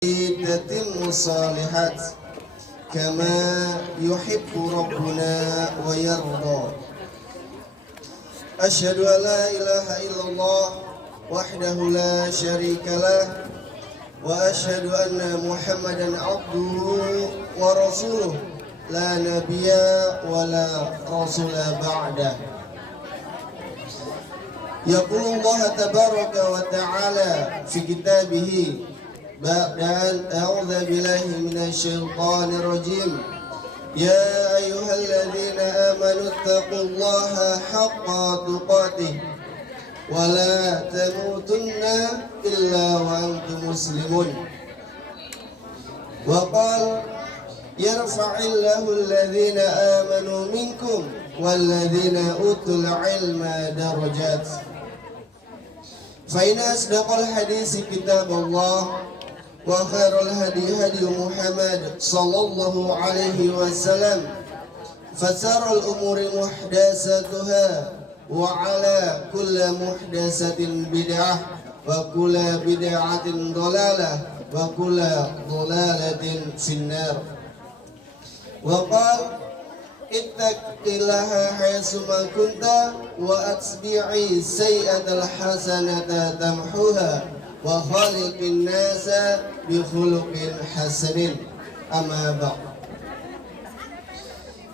تتم الصالحات كما يحب ربنا ويرضى. أشهد أن لا إله إلا الله وحده لا شريك له وأشهد أن محمدا عبده ورسوله لا نبي ولا رسول بعده. يقول الله تبارك وتعالى في كتابه بعد أن أعوذ بالله من الشيطان الرجيم يا أيها الذين آمنوا اتقوا الله حق تقاته ولا تموتن إلا وأنتم مسلمون. وقال يرفع الله الذين آمنوا منكم والذين أوتوا العلم درجات. فإن أصدق الحديث كتاب الله وخير الهدي هدي محمد صلى الله عليه وسلم فشر الأمور محدثاتها وعلى كل محدثة بدعة وكل بدعة ضلالة وكل ضلالة في النار. وقال اتق الله حيثما كنت واتبعي السيئة الحسنة تمحوها وخالق الناس بخلق حسن. Amma ba'd.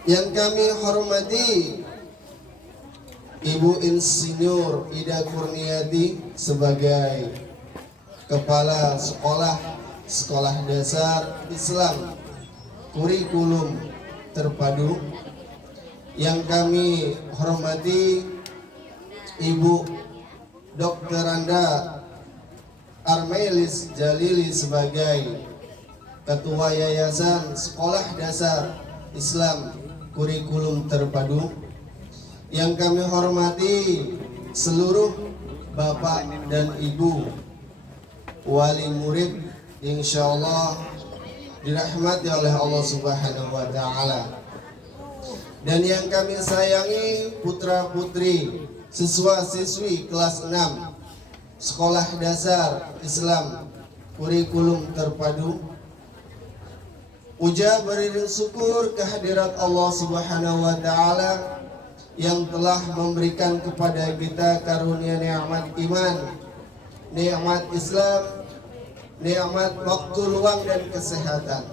Yang kami hormati Ibu Insinyur Ida Kurniati sebagai Kepala Sekolah Dasar Islam Kurikulum Terpadu. Yang kami hormati Ibu Dr. Anda Armelis Jalili sebagai Ketua Yayasan Sekolah Dasar Islam Kurikulum Terpadu. Yang kami hormati seluruh Bapak dan Ibu wali murid, insyaallah dirahmati oleh Allah Subhanahu wa Ta'ala. Dan yang kami sayangi putra-putri siswa-siswi kelas 6 Sekolah Dasar Islam Kurikulum Terpadu. Puja beriring syukur kehadirat Allah Subhanahu wa Ta'ala yang telah memberikan kepada kita karunia nikmat iman, nikmat Islam, nikmat waktu luang dan kesehatan,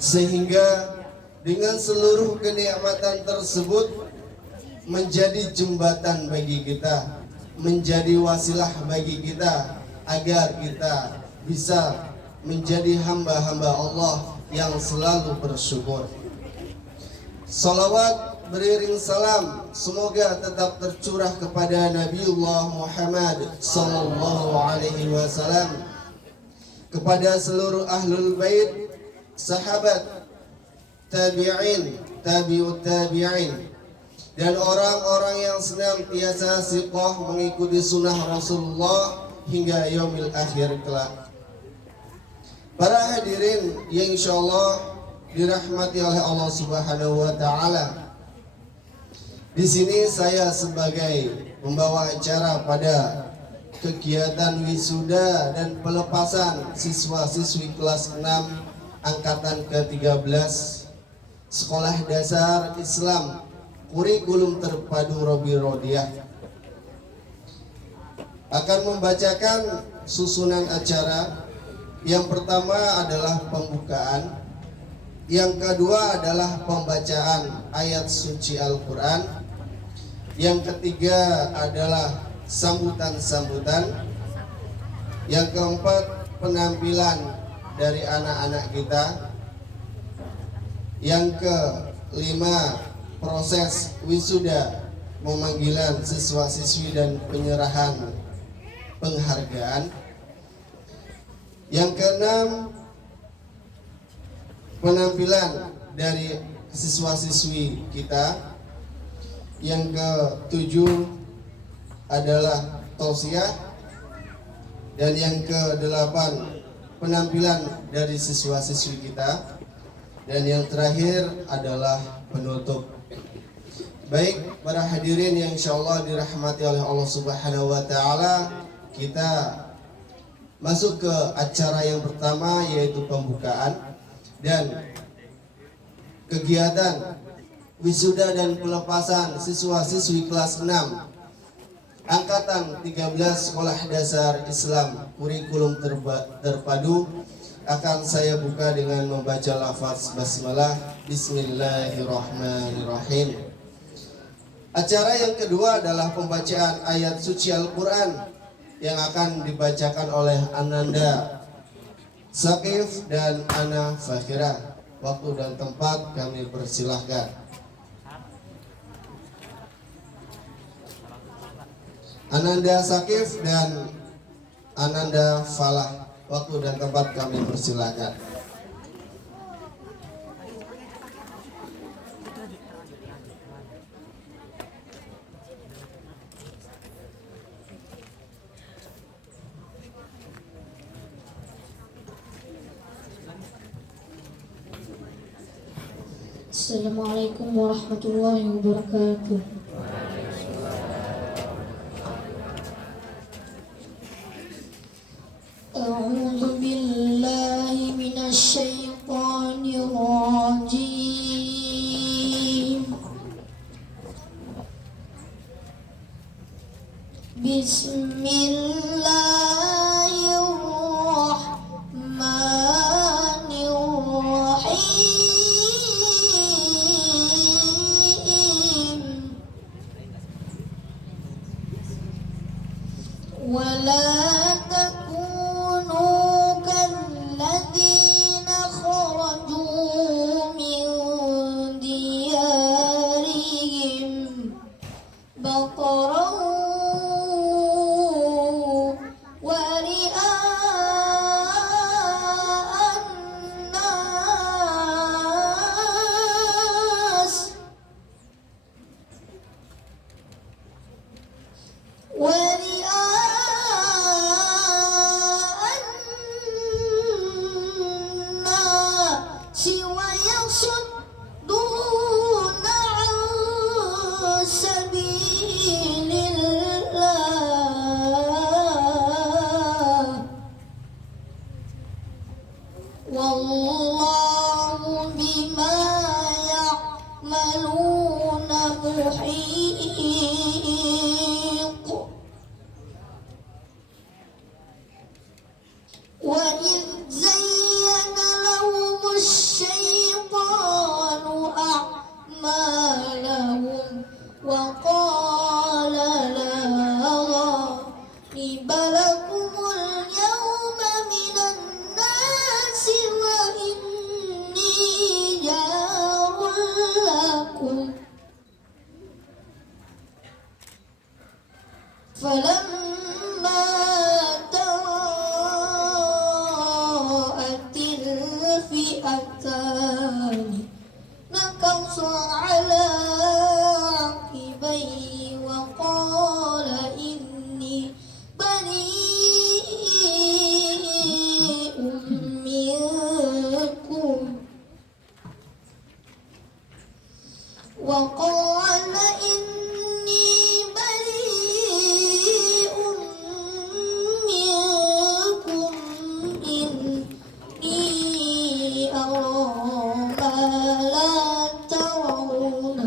sehingga dengan seluruh kenikmatan tersebut menjadi jembatan bagi kita, menjadi wasilah bagi kita agar kita bisa menjadi hamba-hamba Allah yang selalu bersyukur. Salawat beriring salam semoga tetap tercurah kepada Nabiullah Muhammad sallallahu alaihi wasallam, kepada seluruh ahlul bait, sahabat, tabi'in, tabi'ut tabi'in, dan orang-orang yang senantiasa siqah mengikuti sunnah Rasulullah hingga yaumil akhir kelak. Para hadirin yang insyaallah dirahmati oleh Allah Subhanahu wa Ta'ala. Di sini saya sebagai pembawa acara pada kegiatan wisuda dan pelepasan siswa-siswi kelas 6 angkatan ke-13 Sekolah Dasar Islam Kurikulum Terpadu Robi Rodiah akan membacakan susunan acara. Yang pertama adalah pembukaan, yang kedua adalah pembacaan ayat suci Al-Quran, yang ketiga adalah sambutan-sambutan, yang keempat penampilan dari anak-anak kita, yang kelima proses wisuda, memanggilan siswa-siswi dan penyerahan penghargaan, yang keenam penampilan dari siswa-siswi kita, yang ketujuh adalah tausiah, dan yang kedelapan penampilan dari siswa-siswi kita, dan yang terakhir adalah penutup. Baik, para hadirin yang insyaallah dirahmati oleh Allah Subhanahu wa Ta'ala, kita masuk ke acara yang pertama, yaitu pembukaan dan kegiatan wisuda dan pelepasan siswa-siswi kelas 6 Angkatan 13 Sekolah Dasar Islam Kurikulum Terpadu akan saya buka dengan membaca lafaz basmalah. Bismillahirrahmanirrahim. Acara yang kedua adalah pembacaan ayat suci Al-Quran yang akan dibacakan oleh Ananda Sakif dan Ana Fakhira. Waktu dan tempat kami persilahkan. Ananda Sakif dan Ananda Falah. Waktu dan tempat kami persilahkan. Assalamualaikum warahmatullahi wabarakatuh. A'udzu billahi minasy syaithanir rajim. Bismillahirrahmanirrahim. ولا تكونوا كالذين خرجوا من ديارهم بطرا ورئاء الناس ويصدون عن سبيل الله والله بما يعملون محيط وإذ زين لهم الشيطان أعمالهم وقال لا غالب لكم اليوم من الناس وإني جار لكم فلما تراءت الفئتان نكص على عقبيه وقال إني بريء منكم وقال إني بريء منكم إني أرى ما لا ترون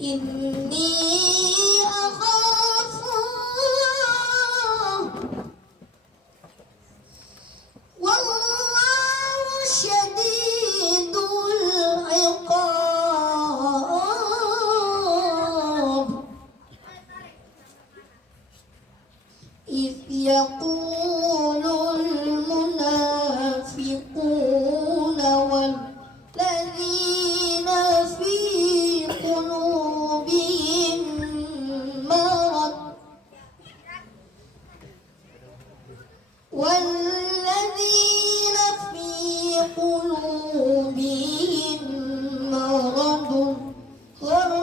إني أخاف الله والله شديد العقاب إذ يقول المنافقون والذين في قلوبهم مرض والذين في قلوبهم مرض غر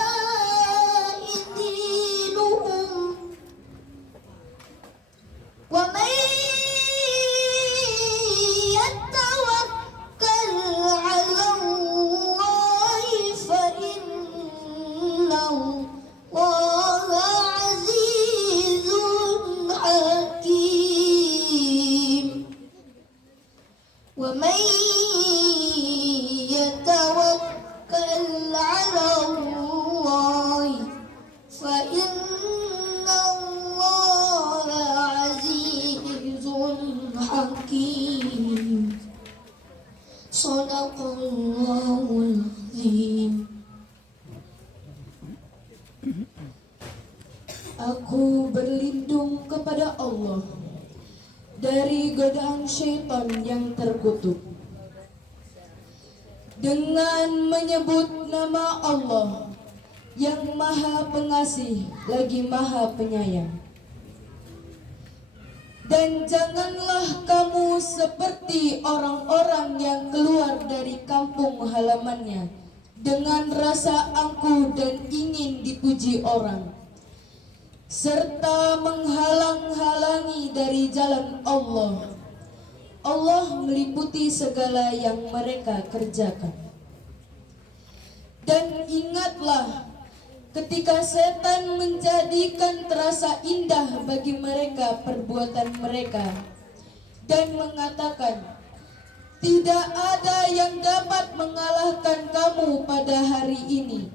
هؤلاء دينهم ومن يتوكل على الله فإن الله عزيز Sadaqallahul azim. Aku berlindung kepada Allah dari godaan syaitan yang terkutuk dengan menyebut nama Allah yang Maha Pengasih lagi Maha Penyayang. Dan janganlah kamu seperti orang-orang yang keluar dari kampung halamannya dengan rasa angkuh dan ingin dipuji orang, serta menghalang-halangi dari jalan Allah. Allah meliputi segala yang mereka kerjakan. Dan ingatlah ketika setan menjadikan terasa indah bagi mereka perbuatan mereka dan mengatakan, tidak ada yang dapat mengalahkan kamu pada hari ini,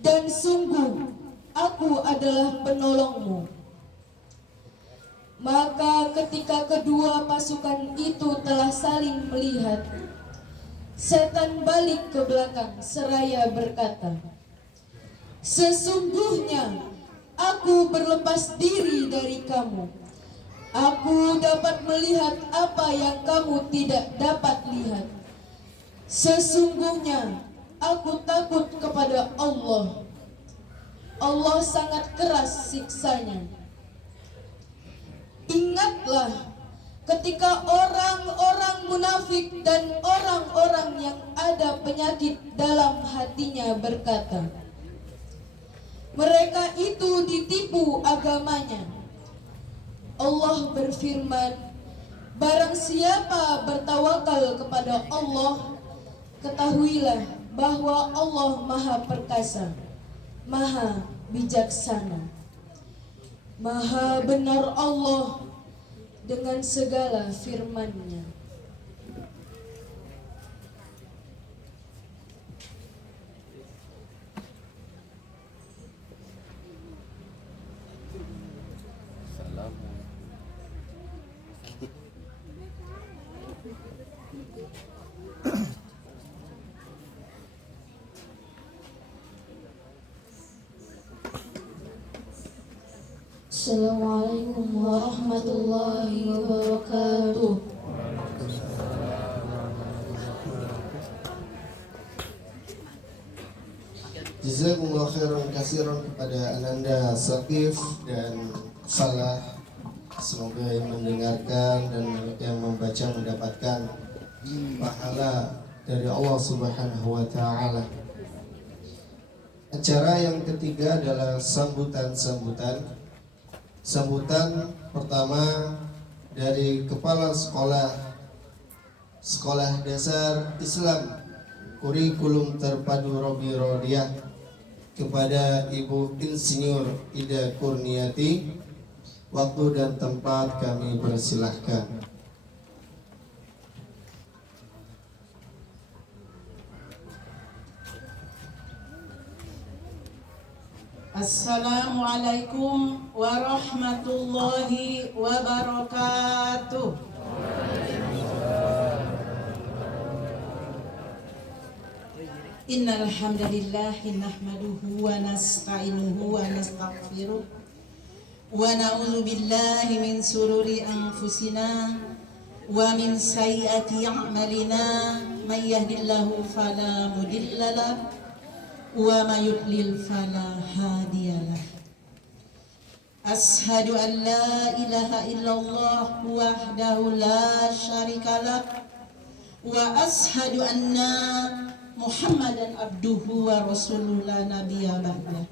dan sungguh Aku adalah penolongmu. Maka ketika kedua pasukan itu telah saling melihat, setan balik ke belakang seraya berkata, sesungguhnya aku berlepas diri dari kamu. Aku dapat melihat apa yang kamu tidak dapat lihat. Sesungguhnya aku takut kepada Allah. Allah sangat keras siksanya. Ingatlah ketika orang-orang munafik dan orang-orang yang ada penyakit dalam hatinya berkata, mereka itu ditipu agamanya. Allah berfirman, barang siapa bertawakal kepada Allah, ketahuilah bahwa Allah Maha Perkasa, Maha bijaksana. Maha benar Allah dengan segala firman-Nya. Assalamualaikum warahmatullahi wabarakatuh. Jazakumullah khairan katsiran kepada Ananda Saqif dan Falah. Semoga yang mendengarkan dan yang membaca mendapatkan pahala dari Allah Subhanahu wa taala. Acara yang ketiga adalah sambutan pertama dari Kepala Sekolah Dasar Islam Kurikulum Terpadu Robi Rodiah kepada Ibu Insinyur Ida Kurniati. Waktu dan tempat kami persilahkan. Assalamualaikum warahmatullahi wabarakatuh. Innal hamdalillah nahmaduhu wa nasta'inuhu wa nastaghfiruh wa na'udzu billahi min sururi anfusina wa min sayyiati a'malina may yahdihillahu fala mudilla lahu wa may yudlil fala hadiyalah. Ashhadu an la ilaha illallah wahdahu la syarikalah wa ashhadu anna Muhammadan abduhu wa rasuluhu la nabiyya ba'dah.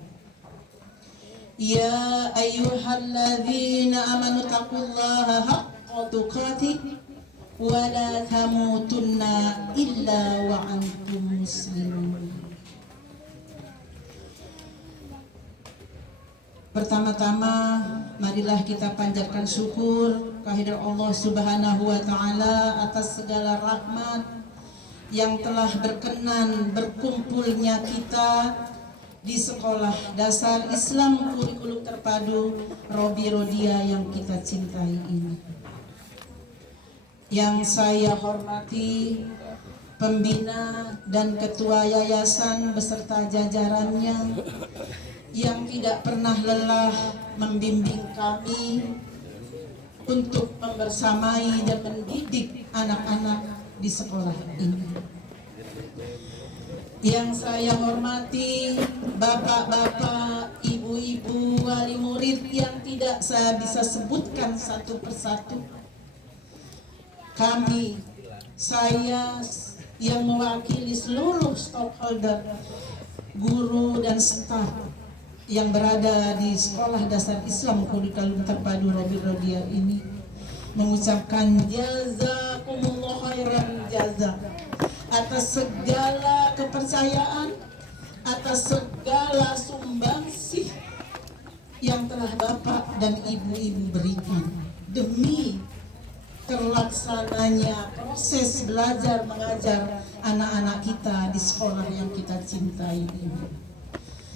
Ya ayyuhalladzina amanu taqullaha haqqa tuqatih wa la tamutunna illa wa antum muslimun. Pertama-tama marilah kita panjatkan syukur kehadirat Allah Subhanahu wa taala atas segala rahmat yang telah berkenan berkumpulnya kita di Sekolah Dasar Islam Kurikulum Terpadu Robi Rodiah yang kita cintai ini. Yang saya hormati pembina dan ketua yayasan beserta jajarannya yang tidak pernah lelah membimbing kami untuk membersamai dan mendidik anak-anak di sekolah ini. Yang saya hormati bapak-bapak, ibu-ibu, wali murid yang tidak saya bisa sebutkan satu persatu. Saya yang mewakili seluruh stakeholder, guru dan staf yang berada di Sekolah Dasar Islam Kurikulum Terpadu Robi Rodia ini mengucapkan jazakumullah khairan jaza atas segala kepercayaan, atas segala sumbangsih yang telah Bapak dan Ibu-ibu berikan demi terlaksananya proses belajar mengajar anak-anak kita di sekolah yang kita cintai ini.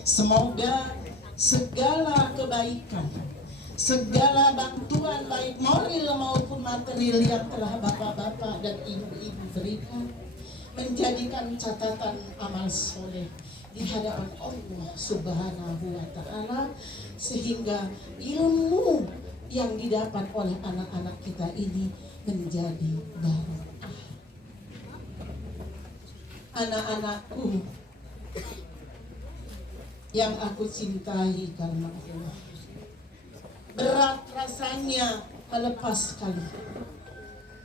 Semoga segala kebaikan, segala bantuan baik moral maupun material yang telah bapak-bapak dan ibu-ibu berikan menjadikan catatan amal soleh di hadapan Allah Subhanahu wa Ta'ala, sehingga ilmu yang didapat oleh anak-anak kita ini menjadi barokah. Anak-anakku yang aku cintai karena Allah, berat rasanya melepas kalian,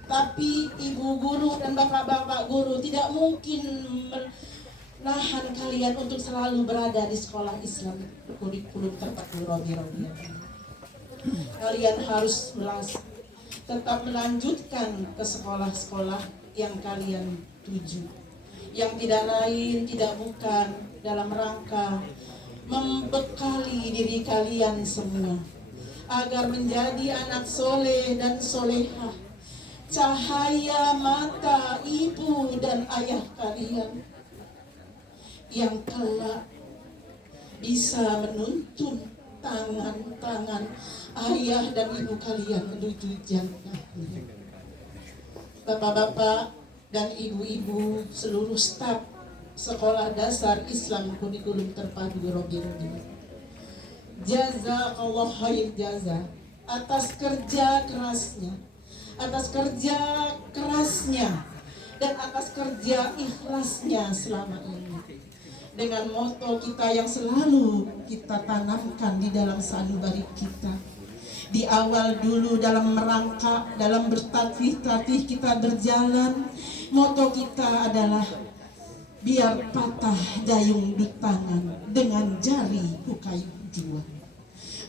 tapi ibu guru dan bapak-bapak guru tidak mungkin menahan kalian untuk selalu berada di sekolah Islam Kurikulum Terpadu Robi Rodia. Kalian harus tetap melanjutkan ke sekolah-sekolah yang kalian tuju, yang tidak lain tidak bukan dalam rangka membekali diri kalian semua agar menjadi anak soleh dan solehah, cahaya mata ibu dan ayah kalian yang kelak bisa menuntun tangan-tangan ayah dan ibu kalian menuju jannah. Bapak-bapak dan ibu-ibu seluruh staf Sekolah Dasar Islam Kurikulum Terpadu Robi Rodia, jazakallah khair jaza atas kerja kerasnya, dan atas kerja ikhlasnya selama ini. Dengan moto kita yang selalu kita tanamkan di dalam sanubari kita. Di awal dulu dalam merangkak, dalam bertatih-tatih kita berjalan, moto kita adalah biar patah dayung di tangan, dengan jari kukai jua.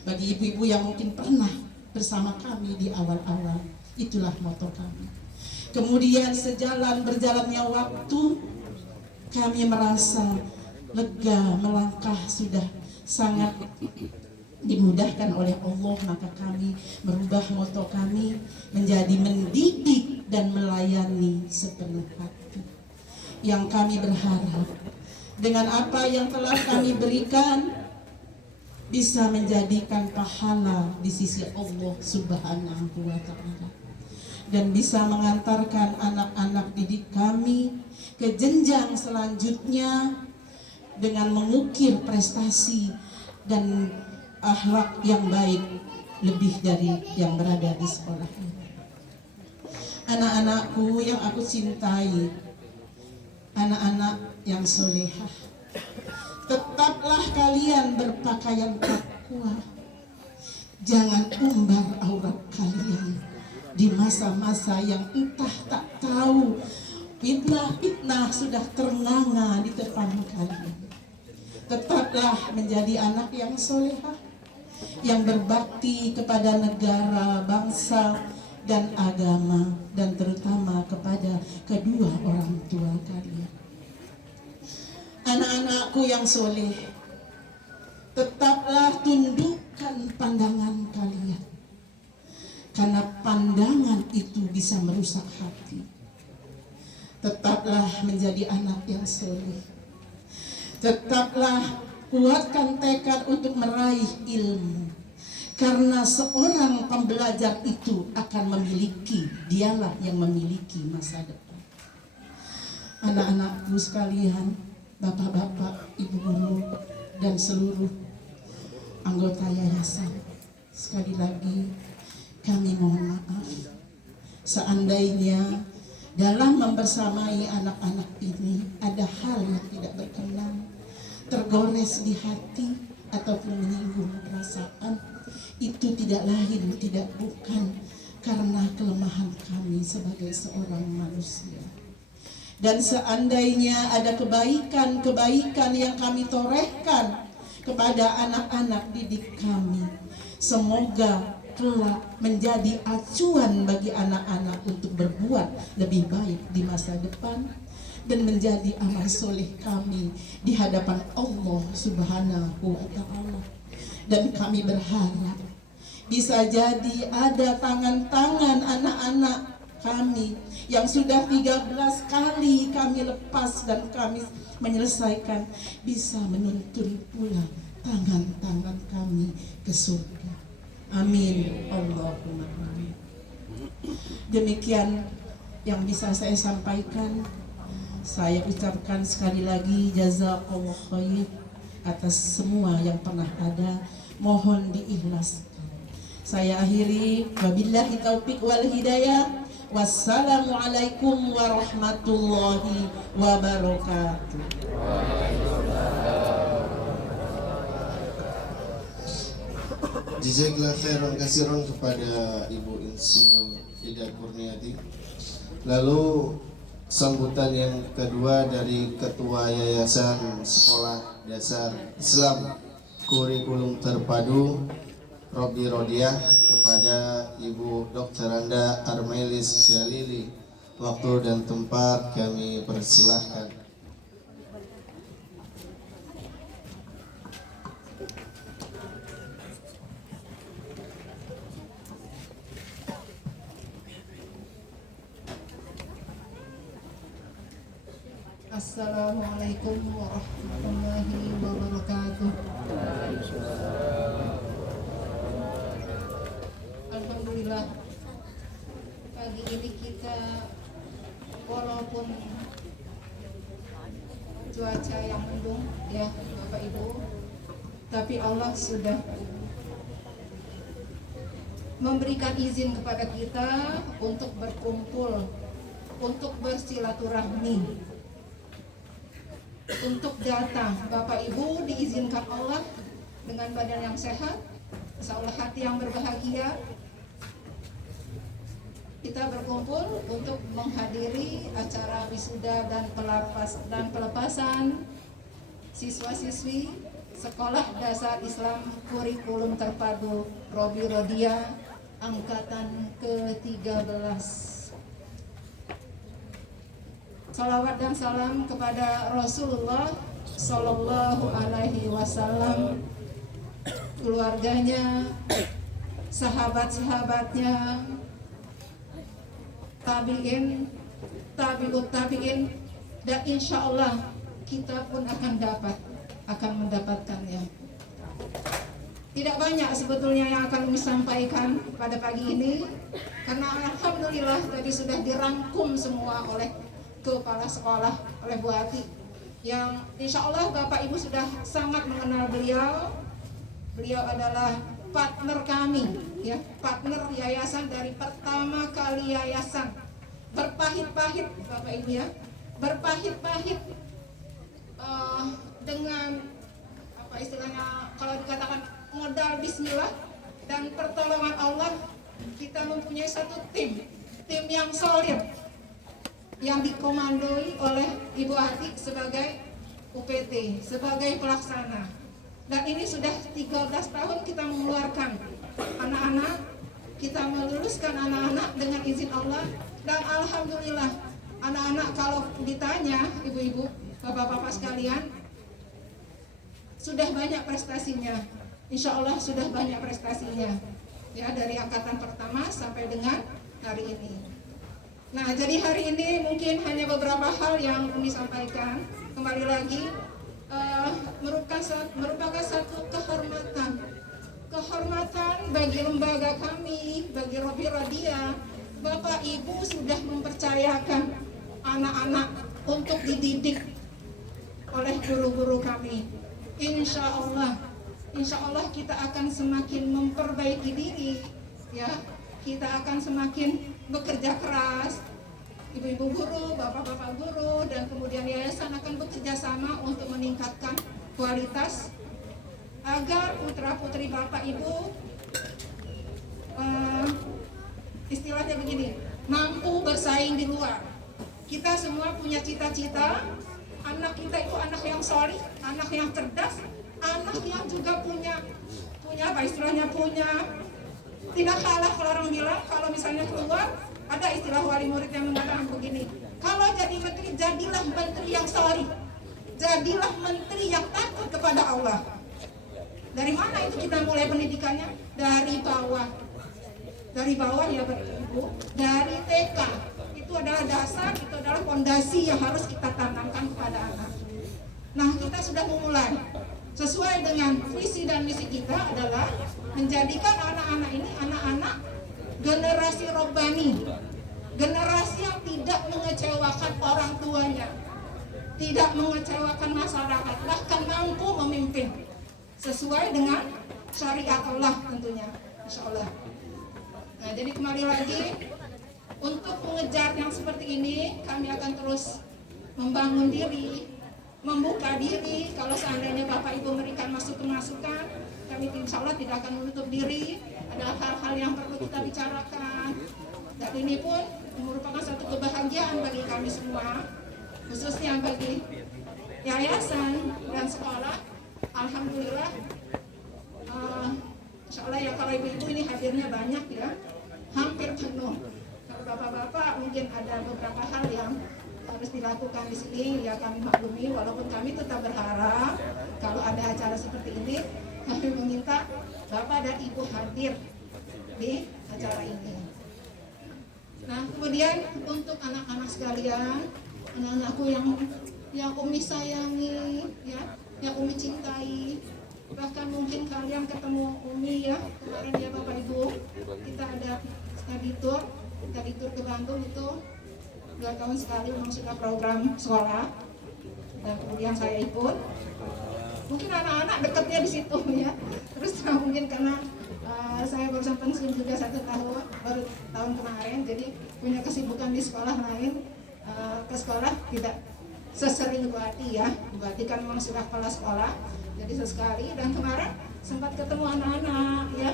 Bagi ibu-ibu yang mungkin pernah bersama kami di awal-awal, itulah moto kami. Kemudian berjalannya waktu, kami merasa lega, melangkah sudah sangat dimudahkan oleh Allah, maka kami merubah moto kami menjadi mendidik dan melayani sepenuh hati. Yang kami berharap dengan apa yang telah kami berikan bisa menjadikan pahala di sisi Allah Subhanahu wa Ta'ala, dan bisa mengantarkan anak-anak didik kami ke jenjang selanjutnya dengan mengukir prestasi dan akhlak yang baik lebih dari yang berada di sekolah ini. Anak-anakku yang aku cintai, anak-anak yang solehah, tetaplah kalian berpakaian takwa. Jangan umbar aurat kalian di masa-masa yang entah tak tahu fitnah-fitnah sudah ternganga di depan kalian. Tetaplah menjadi anak yang solehah, yang berbakti kepada negara, bangsa, dan agama, dan terutama kepada kedua orang tua kalian. Anak-anakku yang soleh, tetaplah tundukkan pandangan kalian, karena pandangan itu bisa merusak hati. Tetaplah menjadi anak yang soleh, tetaplah kuatkan tekad untuk meraih ilmu, karena seorang pembelajar itu akan dialah yang memiliki masa depan. anak-anakku sekalian, bapak-bapak, ibu guru, dan seluruh anggota yayasan. Sekali lagi kami mohon maaf seandainya dalam membersamai anak-anak ini ada hal yang tidak berkenan, tergores di hati ataupun menyinggung perasaan. Itu tidak lain, tidak bukan karena kelemahan kami sebagai seorang manusia. Dan seandainya ada kebaikan-kebaikan yang kami torehkan kepada anak-anak didik kami, semoga kelak menjadi acuan bagi anak-anak untuk berbuat lebih baik di masa depan dan menjadi amal soleh kami di hadapan Allah Subhanahu wa Ta'ala. Dan kami berharap bisa jadi ada tangan-tangan anak-anak kami yang sudah 13 kali kami lepas dan kami menyelesaikan, bisa menuntun pula tangan-tangan kami ke surga. Amin. Allahumma amin. Demikian yang bisa saya sampaikan. Saya ucapkan sekali lagi jazakallah khair atas semua yang pernah ada. Mohon diikhlaskan. Saya akhiri, wabillahi taufik wal hidayah. Wassalamualaikum warahmatullahi wabarakatuh. Jazakallahu khairan katsiran kepada Ibu Insinyur Ida Kurniati. Lalu sambutan yang kedua dari Ketua Yayasan Sekolah Dasar Islam Kurikulum Terpadu Robi Rodiah kepada Ibu Dr. Anda Armelis Jalili. Waktu dan tempat kami persilahkan. Assalamualaikum warahmatullahi wabarakatuh. Alhamdulillah, pagi ini kita walaupun cuaca yang mendung ya Bapak Ibu, tapi Allah sudah memberikan izin kepada kita untuk berkumpul, untuk bersilaturahmi, untuk datang. Bapak Ibu diizinkan Allah dengan badan yang sehat, insya Allah hati yang berbahagia, kita berkumpul untuk menghadiri acara wisuda dan pelepasan siswa-siswi Sekolah Dasar Islam Kurikulum Terpadu Robi Rodiah angkatan ke-13. Salawat dan salam kepada Rasulullah Sallallahu Alaihi Wasallam, keluarganya, sahabat-sahabatnya, tabi'in, tabi'ut tabi'in, dan insya Allah kita pun akan mendapatkannya. Tidak banyak sebetulnya yang akan kami sampaikan pada pagi ini, karena alhamdulillah tadi sudah dirangkum semua oleh kepala sekolah, oleh Bu Hati, yang insya Allah Bapak Ibu sudah sangat mengenal beliau. Beliau adalah partner kami, ya, partner yayasan dari pertama kali yayasan. Berpahit-pahit Bapak Ibu ya, berpahit-pahit dengan apa istilahnya, kalau dikatakan modal bismillah dan pertolongan Allah, kita mempunyai satu tim yang solid, yang dikomandoi oleh Ibu Hati sebagai UPT, sebagai pelaksana. Dan ini sudah 13 tahun kita mengeluarkan anak-anak, kita meluluskan anak-anak dengan izin Allah. Dan alhamdulillah, anak-anak kalau ditanya, ibu-ibu, bapak-bapak sekalian, sudah banyak prestasinya. Insya Allah sudah banyak prestasinya, ya, dari angkatan pertama sampai dengan hari ini. Nah, jadi hari ini mungkin hanya beberapa hal yang kami sampaikan. Kembali lagi, merupakan satu kehormatan bagi lembaga kami, bagi Robi Rodiah. Bapak Ibu sudah mempercayakan anak-anak untuk dididik oleh guru-guru kami. Insya Allah kita akan semakin memperbaiki diri, ya. Kita akan semakin bekerja keras. Ibu-ibu guru, bapak-bapak guru, dan kemudian yayasan akan bekerja sama untuk meningkatkan kualitas agar putra-putri bapak ibu istilahnya begini, mampu bersaing di luar. Kita semua punya cita-cita, anak kita itu anak yang solih, anak yang cerdas, anak yang juga punya apa istilahnya, punya tidak kalah. Kalau orang bilang kalau misalnya keluar, ada istilah wali murid yang mengatakan begini, kalau jadi menteri, jadilah menteri yang solih, jadilah menteri yang takut kepada Allah. Dari mana itu kita mulai pendidikannya? Dari bawah ya Bapak Ibu, dari TK. Itu adalah dasar, itu adalah fondasi yang harus kita tanamkan kepada anak. Nah, kita sudah memulai sesuai dengan visi dan misi kita adalah menjadikan anak-anak ini anak-anak generasi robbani, generasi yang tidak mengecewakan orang tuanya, tidak mengecewakan masyarakat, bahkan mampu memimpin sesuai dengan syariat Allah tentunya, insya Allah. Nah, jadi kembali lagi, untuk mengejar yang seperti ini, kami akan terus membangun diri, membuka diri. Kalau seandainya Bapak Ibu memberikan masukan, kami insya Allah tidak akan menutup diri. Ada hal-hal yang perlu kita bicarakan. Dan ini pun merupakan satu kebahagiaan bagi kami semua, khususnya bagi yayasan dan sekolah. Alhamdulillah, insya Allah ya, kalau ibu-ibu ini hadirnya banyak ya, hampir penuh. Kalau bapak-bapak mungkin ada beberapa hal yang harus dilakukan di sini, ya kami maklumi. Walaupun kami tetap berharap kalau ada acara seperti ini, kami meminta bapak dan ibu hadir di acara ini. Nah, kemudian untuk anak-anak sekalian, anak-anakku yang Umi sayangi, ya, yang Umi cintai. Bahkan mungkin kalian ketemu Umi ya kemarin ya Bapak Ibu, kita ada study tour ke Bandung itu 2 tahun sekali, memang sudah program sekolah, dan kemudian saya ikut. Mungkin anak-anak dekatnya di situ ya. Terus mungkin karena saya baru pensiun juga 1 tahun, baru tahun kemarin, jadi punya kesibukan di sekolah lain. Ke sekolah tidak sesering Bu Ati ya, Bu Ati kan memang sudah kepala sekolah, jadi sesekali. Dan kemarin sempat ketemu anak-anak ya,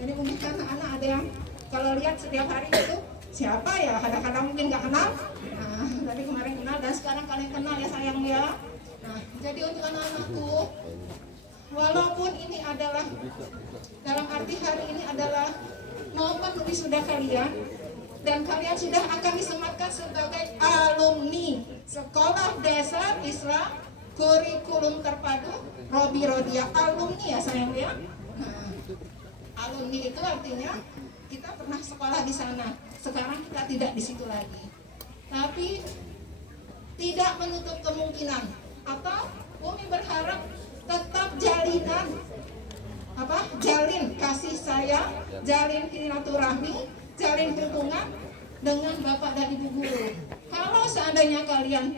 jadi mungkin kan anak ada yang kalau lihat setiap hari itu siapa ya, kadang-kadang mungkin nggak kenal. Nah, tapi kemarin kenal dan sekarang kalian kenal ya sayang ya. Nah, jadi untuk anak-anakku, walaupun ini adalah dalam arti hari ini adalah momen wisuda kalian, dan kalian sudah akan disematkan sebagai alumni Sekolah Dasar Islam Kurikulum Terpadu Robi Rodia, alumni ya sayang ya. Nah, alumni itu artinya kita pernah sekolah di sana, sekarang kita tidak di situ lagi. Tapi tidak menutup kemungkinan, atau Umi berharap tetap jalin kasih sayang, jalin silaturahmi, jalin hubungan dengan Bapak dan Ibu guru. Kalau seandainya kalian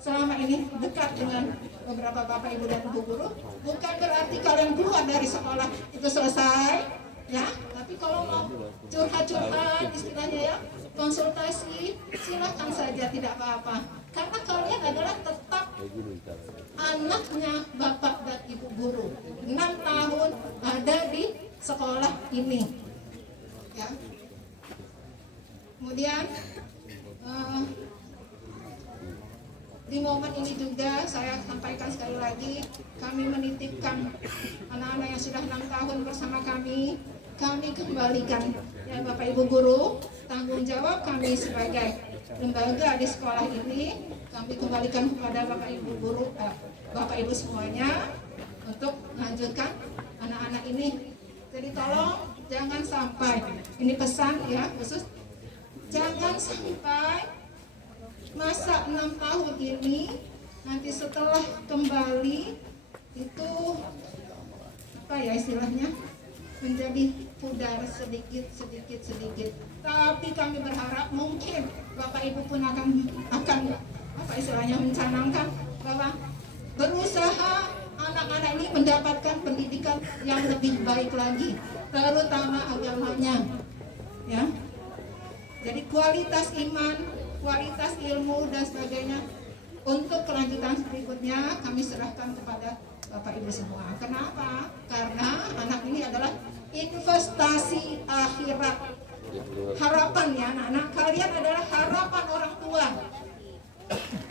selama ini dekat dengan beberapa Bapak, Ibu, dan Ibu guru, bukan berarti kalian keluar dari sekolah itu selesai ya. Tapi kalau mau curhat-curhat istilahnya ya, konsultasi, silakan saja, tidak apa-apa. Karena kalian adalah tetap anaknya Bapak dan Ibu guru. 6 tahun ada di sekolah ini ya. Kemudian di momen ini juga saya sampaikan sekali lagi, kami menitipkan anak-anak yang sudah 6 tahun bersama kami kembalikan ya Bapak Ibu guru, tanggung jawab kami sebagai lembaga di sekolah ini kami kembalikan kepada Bapak Ibu guru, Bapak Ibu semuanya untuk melanjutkan anak-anak ini. Jadi tolong jangan sampai, ini pesan ya khusus, jangan sampai masa 6 tahun ini nanti setelah kembali itu apa ya istilahnya, menjadi pudar sedikit. Tapi kami berharap mungkin Bapak Ibu pun akan apa istilahnya, mencanangkan bahwa berusaha anak-anak ini mendapatkan pendidikan yang lebih baik lagi, terutama agamanya, ya. Jadi kualitas iman, kualitas ilmu dan sebagainya untuk kelanjutan berikutnya kami serahkan kepada Bapak Ibu semua. Kenapa? Karena anak ini adalah investasi akhirat. Harapan ya anak-anak, kalian adalah harapan orang tua.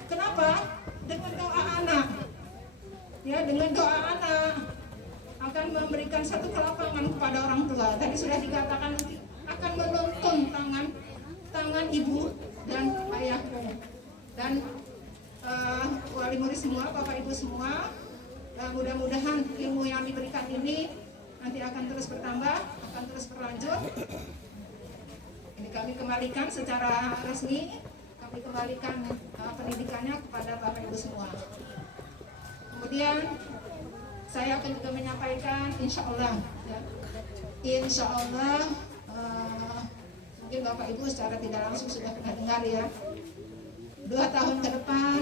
Kenapa? Dengan doa anak. Ya, dengan doa anak akan memberikan satu kelapangan kepada orang tua. Tadi sudah dikatakan nanti akan menuntun tangan ibu dan ayahmu. Dan wali murid semua, Bapak Ibu semua, mudah-mudahan ilmu yang diberikan ini nanti akan terus bertambah, akan terus berlanjut. Ini kami kembalikan secara resmi, kami kembalikan pendidikannya kepada Bapak Ibu semua. Kemudian saya akan juga menyampaikan insya Allah, ya, insya Allah mungkin Bapak Ibu secara tidak langsung sudah pernah dengar ya, 2 tahun ke depan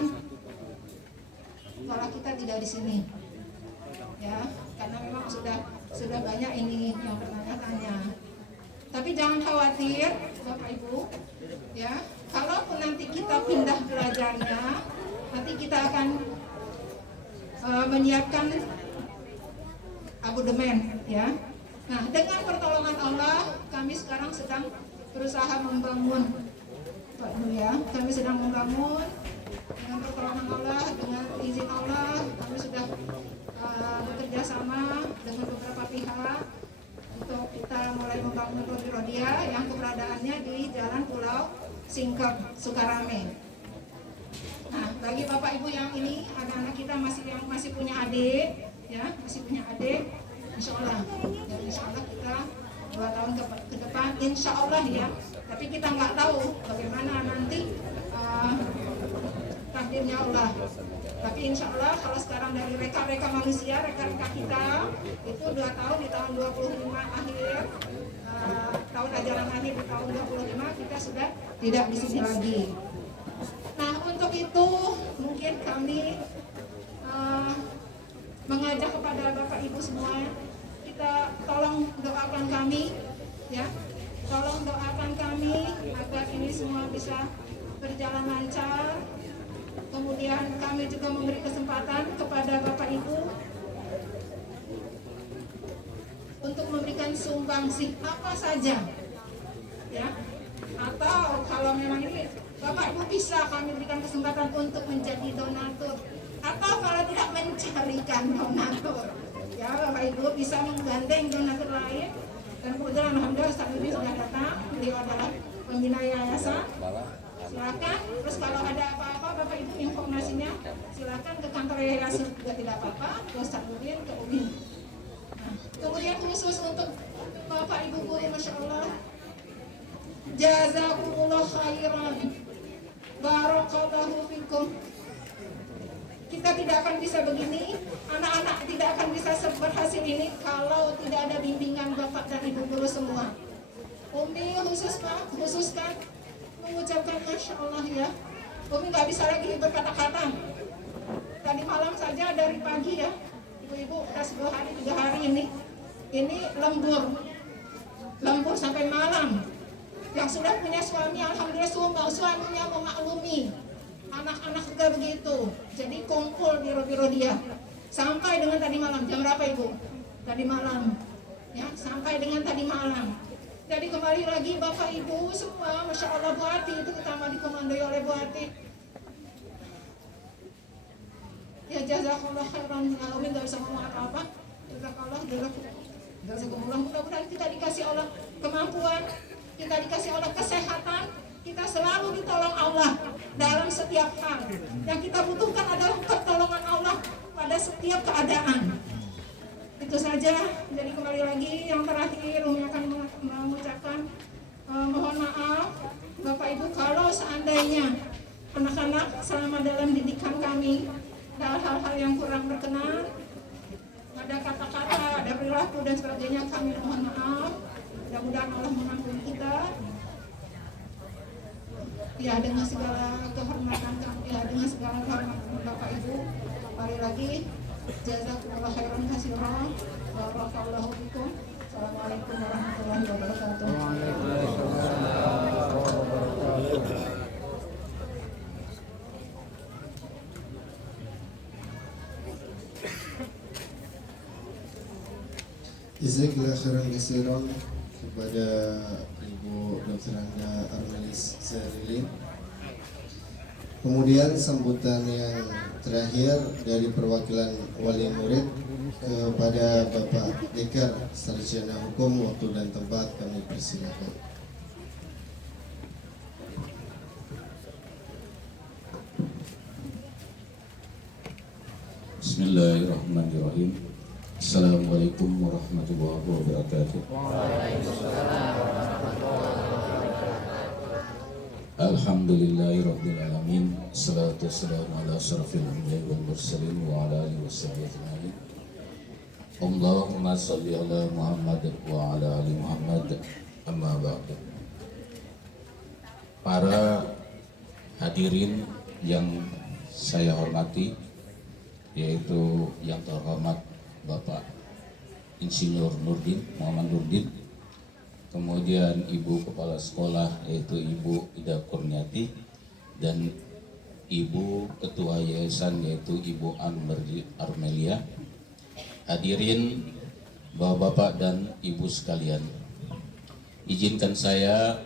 sekolah kita tidak di sini, ya, karena memang sudah banyak ini yang bertanya-tanya. Tapi jangan khawatir Bapak Ibu, ya, kalaupun nanti kita pindah belajarnya, nanti kita akan menyiapkan abodemen, ya. Nah, dengan pertolongan Allah, kami sekarang sedang berusaha membangun, Pak Ibu ya. Kami sedang membangun dengan pertolongan Allah, dengan izin Allah, kami sudah bekerja sama dengan beberapa pihak untuk kita mulai membangun Rodia yang keberadaannya di Jalan Pulau Singkep, Sukarame. Nah, bagi Bapak Ibu yang ini anak-anak kita masih punya adik, ya, masih punya adik, insya Allah, ya, insya Allah kita 2 tahun ke depan, insya Allah ya. Tapi kita nggak tahu bagaimana nanti takdirnya Allah. Tapi insya Allah kalau sekarang dari reka-reka manusia, reka-reka kita itu 2 tahun di tahun 25 akhir, tahun ajaran akhir di tahun 25 kita sudah tidak di sini lagi. Nah, untuk itu mungkin kami mengajak kepada Bapak Ibu semua, kita tolong doakan kami, ya, tolong doakan kami agar ini semua bisa berjalan lancar. Kemudian kami juga memberi kesempatan kepada Bapak Ibu untuk memberikan sumbangsih apa saja, ya, atau kalau memang ini Bapak Ibu bisa kami berikan kesempatan untuk menjadi donatur, atau kalau tidak mencarikan donatur, ya, Bapak Ibu bisa menggandeng donatur lain. Dan kebetulan alhamdulillah Ustaz Bibi sudah datang, beliau adalah pembina yayasan. Silakan, terus kalau ada apa-apa Bapak Ibu informasinya silakan ke kantor yayasan juga tidak apa-apa, ke Ustaz Nurdin, ke Umi. Nah, kemudian khusus untuk Bapak Ibu guru, Masya Allah, jazakumullah khairan, barakallahu fikum. Kita tidak akan bisa begini, anak-anak tidak akan bisa berhasil ini kalau tidak ada bimbingan Bapak dan Ibu guru semua. Umi khususkan mengucapkan Masya Allah ya. Umi nggak bisa lagi berkata-kata. Tadi malam saja dari pagi ya, ibu-ibu udah 2 hari 3 hari ini lembur sampai malam. Yang sudah punya suami alhamdulillah suaminya memaklumi. Anak-anak juga begitu. Jadi kumpul di Rodia sampai dengan tadi malam. Jam berapa Ibu? Tadi malam. Ya, sampai dengan tadi malam. Jadi kembali lagi Bapak Ibu semua, Masya Allah, Bu Ati itu utama dikomandoi oleh Bu Ati. Ya jazakallah khairan, Umi nggak bisa ngomong apa-apa. Jazakallah, jazakumullah. Mudah-mudahan kita dikasih Allah kemampuan, kita dikasih Allah kesehatan, kita selalu ditolong Allah dalam setiap hal. Yang kita butuhkan adalah pertolongan Allah pada setiap keadaan. Itu saja. Jadi kembali lagi yang terakhir Umi akan mengucapkan mohon maaf Bapak Ibu kalau seandainya anak-anak selama dalam didikan kami ada hal-hal yang kurang berkenan, ada kata-kata, ada perilaku dan sebagainya, kami mohon maaf. Mudah-mudahan Allah mengampuni kita. Ya dengan segala kehormatan kami, ya dengan segala kehormatan Bapak Ibu, mari lagi jazakumullah khairan katsiran. Barakallahu fikum. Assalamualaikum warahmatullahi wabarakatuh. Jazakallah khairan katsiran kepada Ibu Dr. Angga Armelis Zarilin. Kemudian sambutan yang terakhir dari perwakilan wali murid kepada Bapak Dekar Sarjana Hukum. Waktu dan tempat kami persilakan. Bismillahirrahmanirrahim. Assalamualaikum warahmatullahi wabarakatuh. Alhamdulillahi rabbil alamin. Salatu wassalamu ala asyrafil anbiya'i wal mursalin wa ala alihi washabihi ajma'in. Allahumma shalli ala Muhammad wa ala ali Muhammad. Amma ba'du. Para hadirin yang saya hormati, yaitu yang terhormat Bapak Insinyur Nurdin, Muhammad Nurdin, kemudian Ibu Kepala Sekolah yaitu Ibu Ida Kurniati, dan Ibu Ketua Yayasan yaitu Ibu Armelia, hadirin Bapak-Bapak dan Ibu sekalian, izinkan saya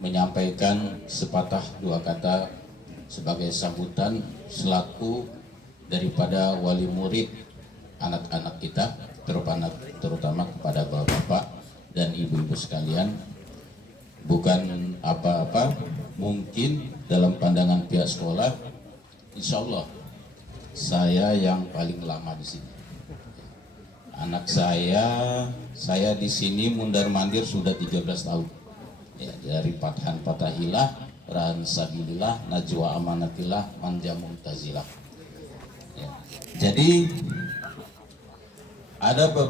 menyampaikan sepatah dua kata sebagai sambutan selaku daripada wali murid anak-anak kita, terutama kepada bapak-bapak dan ibu-ibu sekalian. Bukan apa-apa, mungkin dalam pandangan pihak sekolah, insya Allah saya yang paling lama di sini. Anak saya di sini mundar-mandir sudah 13 tahun. Ya, dari Fathan Fathahilah, Ran Sabilillah, Najwa Amanatillah, Manja Mumtazilah. Ya. Jadi ada